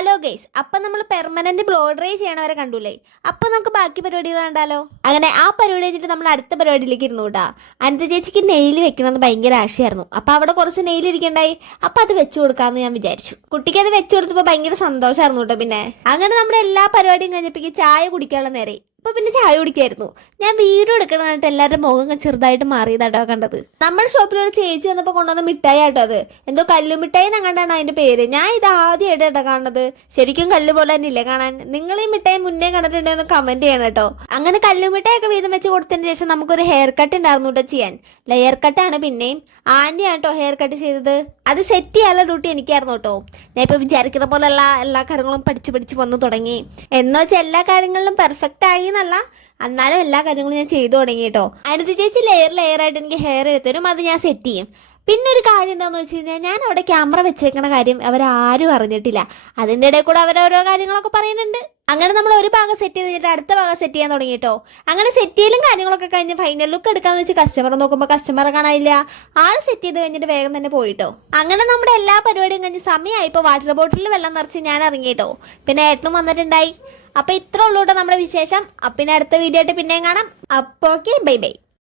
Hello guys, അപ്പൊ നമ്മൾ permanent blow dry ചെയ്യണവരെ കണ്ടൂലേ? അപ്പൊ നമുക്ക് ബാക്കി പരിപാടികൾ കണ്ടാലോ? അങ്ങനെ ആ പരിപാടി വെച്ചിട്ട് നമ്മൾ അടുത്ത പരിപാടിയിലേക്ക് ഇരുന്നു കേട്ടാ. അനന്ത ചേച്ചിക്ക് നെയിൽ വെക്കണമെന്ന് ഭയങ്കര ആശയായിരുന്നു. അപ്പൊ അവിടെ കുറച്ച് നെയിൽ ഇരിക്കണ്ടായി. അപ്പൊ അത് വെച്ചു കൊടുക്കാന്ന് ഞാൻ വിചാരിച്ചു. കുട്ടിക്ക് അത് വെച്ചു കൊടുത്തപ്പോ ഭയങ്കര സന്തോഷമായിരുന്നു കേട്ടോ. പിന്നെ അങ്ങനെ നമ്മുടെ എല്ലാ പരിപാടിയും കഴിഞ്ഞപ്പോ ചായ കുടിക്കാനുള്ള നേരെ. അപ്പൊ പിന്നെ ചായ കുടിക്കായിരുന്നു. ഞാൻ വീഡിയോ എടുക്കണമായിട്ട് എല്ലാവരുടെ മുഖം ചെറുതായിട്ട് മാറിയതാട്ടോ കണ്ടത്. നമ്മുടെ ഷോപ്പിൽ ഒരു ചേച്ചി വന്നപ്പോൾ കൊണ്ടുവന്ന മിഠായി ആട്ടോ അത്. എന്തോ കല്ലുമിഠായി എന്നങ്ങാണ്ടാണ് അതിന്റെ പേര്. ഞാൻ ഇത് ആദ്യമായിട്ടാട്ടോ കാണുന്നത്. ശരിക്കും കല്ല് പോലെ തന്നെ ഇല്ലേ കാണാൻ? നിങ്ങൾ ഈ മിഠായി മുന്നേ കണ്ടിട്ടുണ്ടെന്ന് കമന്റ് ചെയ്യണം കേട്ടോ. അങ്ങനെ കല്ലുമിഠായി ഒക്കെ വീതം വെച്ച് കൊടുത്തതിന് ശേഷം നമുക്കൊരു ഹെയർ കട്ട് ഉണ്ടായിരുന്നു കേട്ടോ ചെയ്യാൻ. ലെയർ കട്ടാണ്. പിന്നെയും ആന്റിയാട്ടോ ഹെയർ കട്ട് ചെയ്തത്. അത് സെറ്റ് ചെയ്യാനുള്ള ഡ്യൂട്ടി എനിക്കായിരുന്നു കേട്ടോ. ഞാൻ ഇപ്പൊ വിചാരിക്കുന്ന പോലെ എല്ലാ കാര്യങ്ങളും പഠിച്ചു വന്നു തുടങ്ങി. എന്ന് വെച്ചാൽ എല്ലാ കാര്യങ്ങളിലും പെർഫെക്റ്റ് ആയി എന്നല്ല, എന്നാലും എല്ലാ കാര്യങ്ങളും ഞാൻ ചെയ്തു തുടങ്ങി കേട്ടോ. അടുത്ത ചേച്ചി ലെയർ ആയിട്ട് എനിക്ക് ഹെയർ എടുത്തരും, അത് ഞാൻ സെറ്റ് ചെയ്യും. പിന്നെ ഒരു കാര്യം എന്താണെന്ന് വെച്ച് കഴിഞ്ഞാൽ, ഞാൻ അവിടെ ക്യാമറ വെച്ചേക്കണ കാര്യം അവരാരും അറിഞ്ഞിട്ടില്ല. അതിൻ്റെ ഇടയിൽ കൂടെ അവരോരോ കാര്യങ്ങളൊക്കെ പറയുന്നുണ്ട്. അങ്ങനെ നമ്മൾ ഒരു ഭാഗം സെറ്റ് ചെയ്ത് കഴിഞ്ഞിട്ട് അടുത്ത ഭാഗം സെറ്റ് ചെയ്യാൻ തുടങ്ങി കേട്ടോ. അങ്ങനെ സെറ്റ് ചെയ്യലും കാര്യങ്ങളൊക്കെ കഴിഞ്ഞ് ഫൈനൽ ലുക്ക് എടുക്കാന്ന് വെച്ച് കസ്റ്റമർ നോക്കുമ്പോൾ കസ്റ്റമറെ കാണാനില്ല. ആൾ സെറ്റ് ചെയ്ത് കഴിഞ്ഞിട്ട് വേഗം തന്നെ പോയിട്ടോ. അങ്ങനെ നമ്മുടെ എല്ലാ പരിപാടിയും കഴിഞ്ഞ് സമയമായിപ്പോൾ വാട്ടർ ബോട്ടിലിൽ വെള്ളം നിറച്ച് ഞാൻ ഇറങ്ങിയിട്ടോ. പിന്നെ ഏട്ടനും വന്നിട്ടുണ്ടായി. അപ്പൊ ഇത്ര ഉള്ളൂട്ടോ നമ്മുടെ വിശേഷം. പിന്നെ അടുത്ത വീഡിയോ ആയിട്ട് പിന്നെയും കാണാം. അപ്പൊ ഓക്കെ, ബൈ ബൈ.